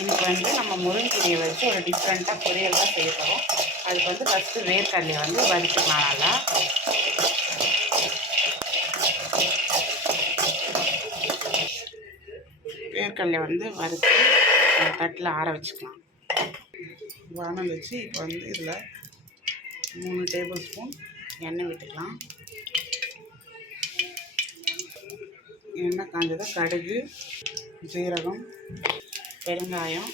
இன்னைக்கு வந்து நம்ம முருங்கைக்கீரையை வச்சு ஒரு டிஃப்ரெண்ட்டாக பொரியல் தான் செய்ய போகிறோம். அதுக்கு வந்து ஃபஸ்ட்டு வேர்க்கடலையை வந்து வறுத்துக்கலாம். நல்லா வேர்க்கடலையை வந்து வறுத்து தட்டில் ஆற வச்சுக்கலாம். வானல் வச்சு இப்போ வந்து இதில் 3 டேபிள் ஸ்பூன் எண்ணெய் விட்டுக்கலாம். எண்ணெய் காஞ்சதை கடுகு, ஜீரகம், பெருங்காயம்,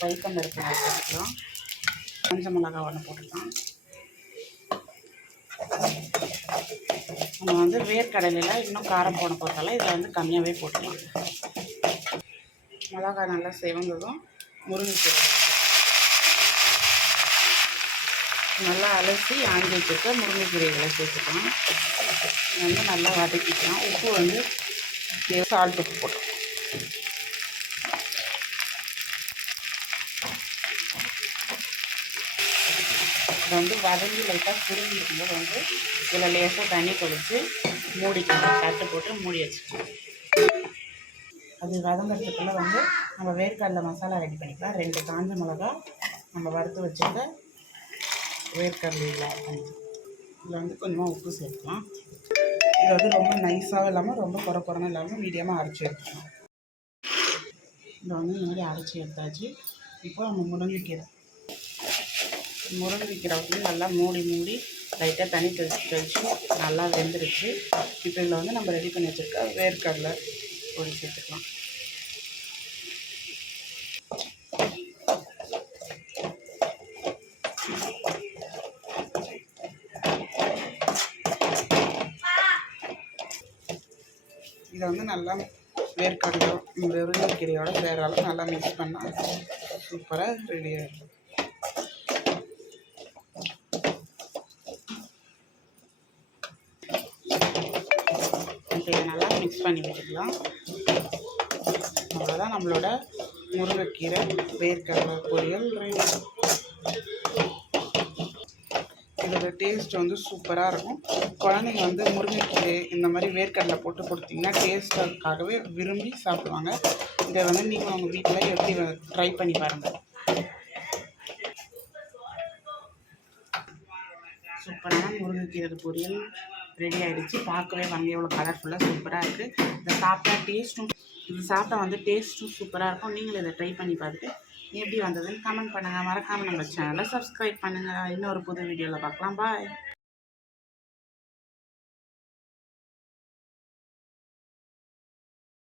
பருப்பு போட்டுக்கலாம். காஞ்ச மிளகா ஒன்று போட்டுக்கலாம். நம்ம வந்து வேர்க்கடலையில் இன்னும் காரம் போட போகிறதால இதில் வந்து கம்மியாகவே போட்டுக்கலாம். மிளகாய் நல்லா செவந்ததும் முருங்கைக்கீரை நல்லா அலசி ஆஞ்சி வச்சுருக்க முருங்கைக்கீரைகளை சேர்த்துக்கலாம். வந்து நல்லா வதக்கிக்கலாம். உப்பு வந்து சால்ட் உப்பு போட்டுக்கலாம். இதை வந்து வதங்கி லைட்டாக சுருங்கி இருக்கும்போது வந்து இதில் லேசாக தண்ணி தொளித்து மூடிக்கலாம். தட்டு போட்டு மூடி வச்சுக்கலாம். அது வதங்கிறதுக்குள்ளே வந்து நம்ம வேர்க்கடலை மசாலா ரெடி பண்ணிக்கலாம். 2 காஞ்ச மிளகா நம்ம வறுத்து வச்சுருக்க வேர்க்கடலையில் ஆட் பண்ணிக்கலாம். இதில் வந்து கொஞ்சமாக உப்பு சேர்க்கலாம். இது வந்து ரொம்ப நைஸாகவும் இல்லாமல் ரொம்ப குறைன்னு இல்லாமல் மீடியமாக அரைச்சி எடுத்துக்கலாம். இதை வந்து இந்த மாதிரி அரைச்சி எடுத்தாச்சு. இப்போ நம்ம முருங்கைக்கீரை வந்து நல்லா மூடி லைட்டாக தண்ணி தெளித்து நல்லா வெந்துருச்சு. இப்போ இதில் வந்து நம்ம ரெடி பண்ணி வச்சுருக்க வேர்க்கடலை பொடி சேர்த்துக்கலாம். இதை வந்து நல்லா வேர்க்கடலை முருங்கைக்கீரையோட வேறு அளவு நல்லா மிக்ஸ் பண்ணால் சூப்பராக ரெடி ஆகிடும். இப்போ இதை நல்லா மிக்ஸ் பண்ணி வச்சுக்கலாம். அவ்வளோதான், நம்மளோட முருங்கைக்கீரை வேர்க்கடலை பொரியல் ரெடி. இதோட டேஸ்ட் வந்து சூப்பராக இருக்கும். குழந்தைங்க வந்து முருங்கைக்கீரை இந்த மாதிரி வேர்க்கடலை போட்டு கொடுத்தீங்கன்னா டேஸ்ட்டுக்காகவே விரும்பி சாப்பிடுவாங்க. இதை வந்து நீங்கள் உங்கள் வீட்டில் எப்படி ட்ரை பண்ணி பாருங்கள். சூப்பரான முருங்கைக்கீரை பொரியல் ரெடி ஆகிடுச்சு. பார்க்கவே வாங்க எவ்வளோ கலர்ஃபுல்லாக சூப்பராக இருக்குது. இதை சாப்பிட்டா வந்து டேஸ்ட்டும் சூப்பராக இருக்கும். நீங்களும் இதை ட்ரை பண்ணி பார்த்துட்டு எப்படி வந்ததுன்னு கமெண்ட் பண்ணுங்கள். மறக்காமல் நம்ம சேனலை சப்ஸ்கிரைப் பண்ணுங்கள். இன்னொரு புது வீடியோவில் பார்க்கலாம். பாய்.